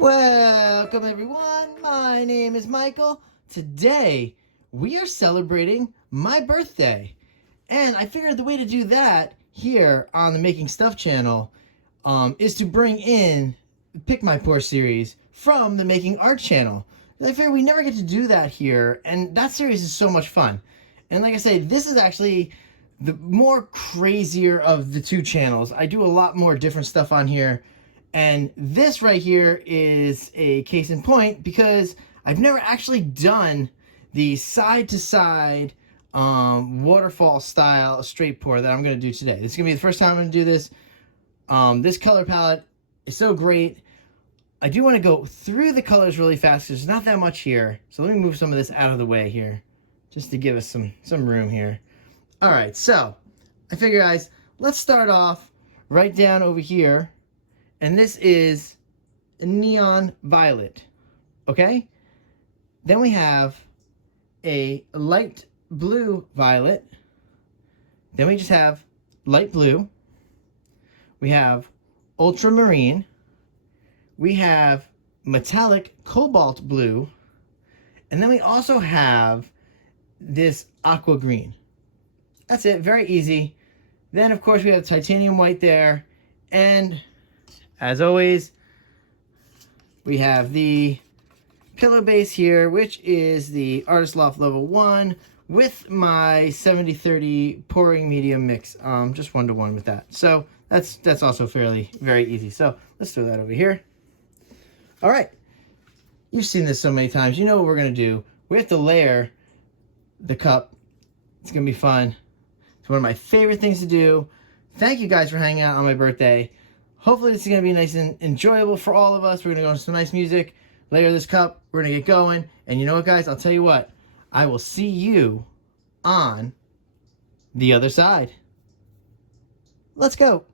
Welcome everyone, my name is Michael. Today we are celebrating my birthday, and I figured the way to do that here on the Making Stuff channel is to bring in the Pick My Pour series from the Making Art channel. And I figured we never get to do that here, and that series is so much fun. And like I say, this is actually the more crazier of the two channels. I do a lot more different stuff on here. And this right here is a case in point because I've never actually done the side-to-side waterfall style straight pour that I'm going to do today. This is going to be the first time I'm going to do this. This color palette is so great. I do want to go through the colors really fast because there's not that much here. So let me move some of this out of the way here just to give us some room here. All right, so I figure, guys, let's start off right down over here. And this is neon violet, okay? Then we have a light blue violet. Then we just have light blue. We have ultramarine. We have metallic cobalt blue. And then we also have this aqua green. That's it, very easy. Then, of course, we have titanium white there. And as always, we have the pillow base here, which is the Artist Loft Level 1 with my 70-30 pouring medium mix, just 1-to-1 with that. So that's also very easy. So let's throw that over here. All right, you've seen this so many times. You know what we're gonna do. We have to layer the cup. It's gonna be fun. It's one of my favorite things to do. Thank you guys for hanging out on my birthday. Hopefully this is going to be nice and enjoyable for all of us. We're going to go into some nice music, layer this cup, we're going to get going. And you know what, guys? I'll tell you what. I will see you on the other side. Let's go.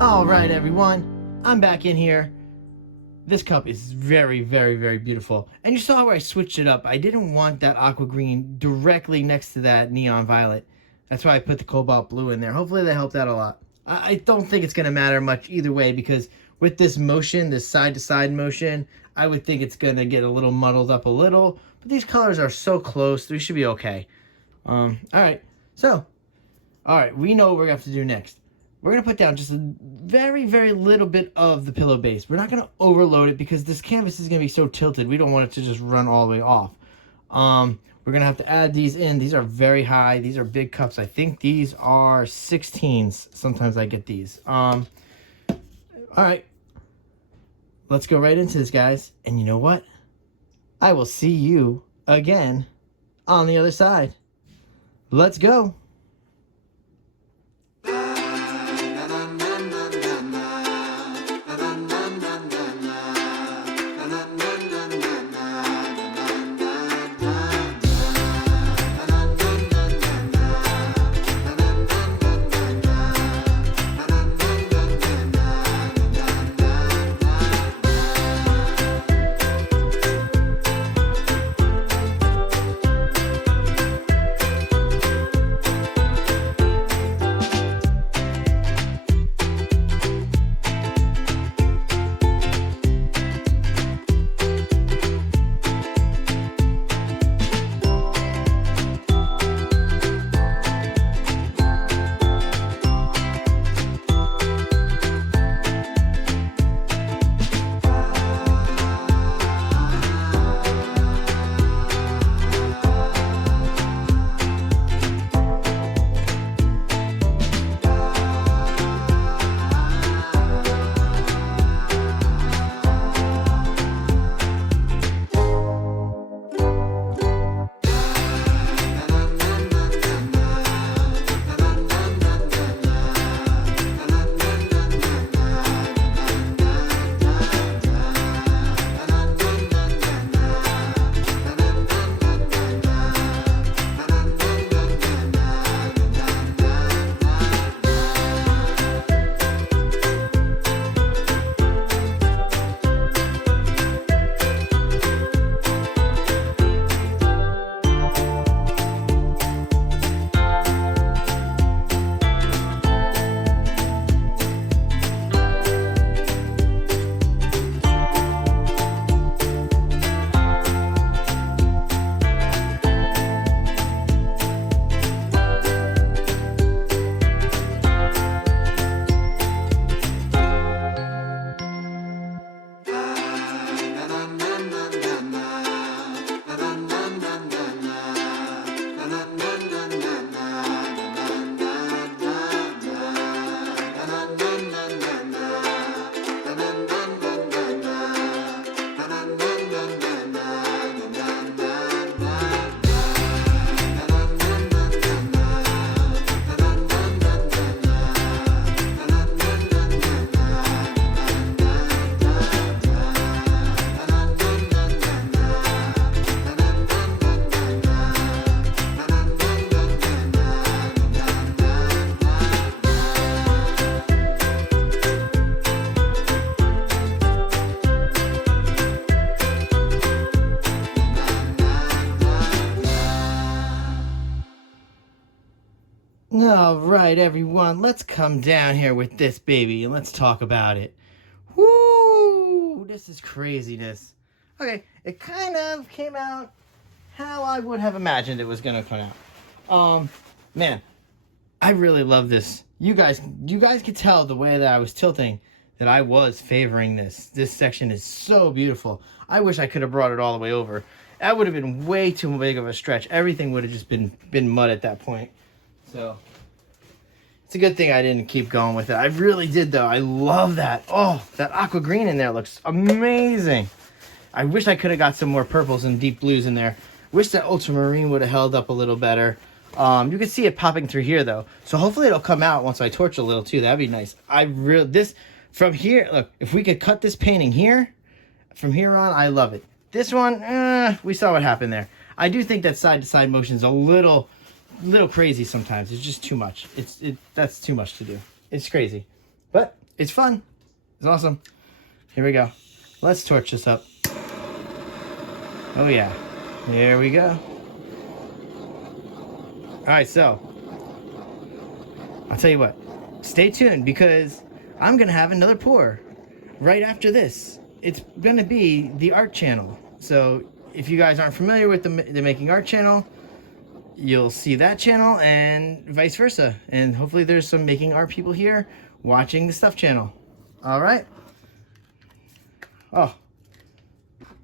All right, everyone, I'm back in here. This cup is very beautiful. And you saw where I switched it up. I didn't want that aqua green directly next to that neon violet. That's why I put the cobalt blue in there. Hopefully that helped out a lot. I don't think it's going to matter much either way because with this motion, this side-to-side motion, I would think it's going to get a little muddled up a little. But these colors are so close, we should be okay. All right, we know what we're going to have to do next. We're going to put down just a very little bit of the pillow base. We're not going to overload it because this canvas is going to be so tilted. We don't want it to just run all the way off. We're going to have to add these in. These are very high. These are big cups. I think these are 16s. Sometimes I get these. All right. Let's go right into this, guys. And you know what? I will see you again on the other side. Let's go. All right, everyone, let's come down here with this baby and let's talk about it. Woo! This is craziness. Okay, it kind of came out how I would have imagined it was gonna come out. Man, I really love this. You guys could tell the way that I was tilting that I was favoring this. This section is so beautiful. I wish I could have brought it all the way over. That would have been way too big of a stretch. Everything would have just been mud at that point. So it's a good thing I didn't keep going with it. I really did though. I love that. Oh, that aqua green in there looks amazing. I wish I could have got some more purples and deep blues in there. Wish that ultramarine would have held up a little better. You can see it popping through here though. So hopefully it'll come out once I torch a little too. That'd be nice. From here, look, if we could cut this painting here, from here on, I love it. This one, we saw what happened there. I do think that side-to-side motion is a little crazy sometimes. It's just too much. That's too much to do. It's crazy, but it's fun. It's awesome. Here we go. Let's torch this up. Oh yeah, there we go. All right, so I'll tell you what. Stay tuned because I'm gonna have another pour right after this. It's gonna be the art channel. So if you guys aren't familiar with the Making Art channel, you'll see that channel and vice versa. And hopefully there's some making art people here watching the stuff channel. All right. Oh,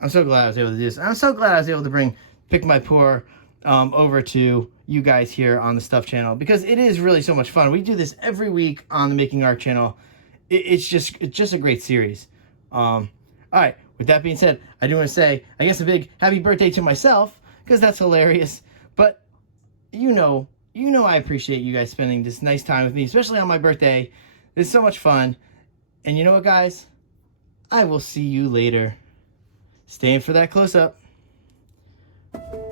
I'm so glad I was able to do this. I'm so glad I was able to pick my pour over to you guys here on the stuff channel because it is really so much fun. We do this every week on the Making Art channel. It's just a great series. All right. With that being said, I do want to say, I guess, a big happy birthday to myself because that's hilarious. But you know, I appreciate you guys spending this nice time with me, especially on my birthday. It's so much fun. And you know what, guys? I will see you later. Stay in for that close-up.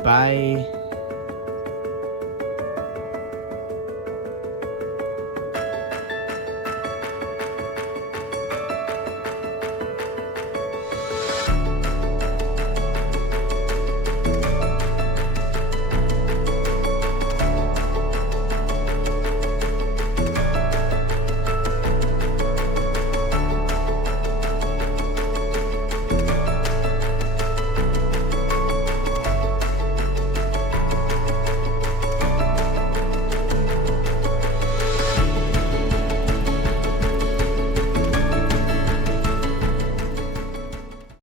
Bye.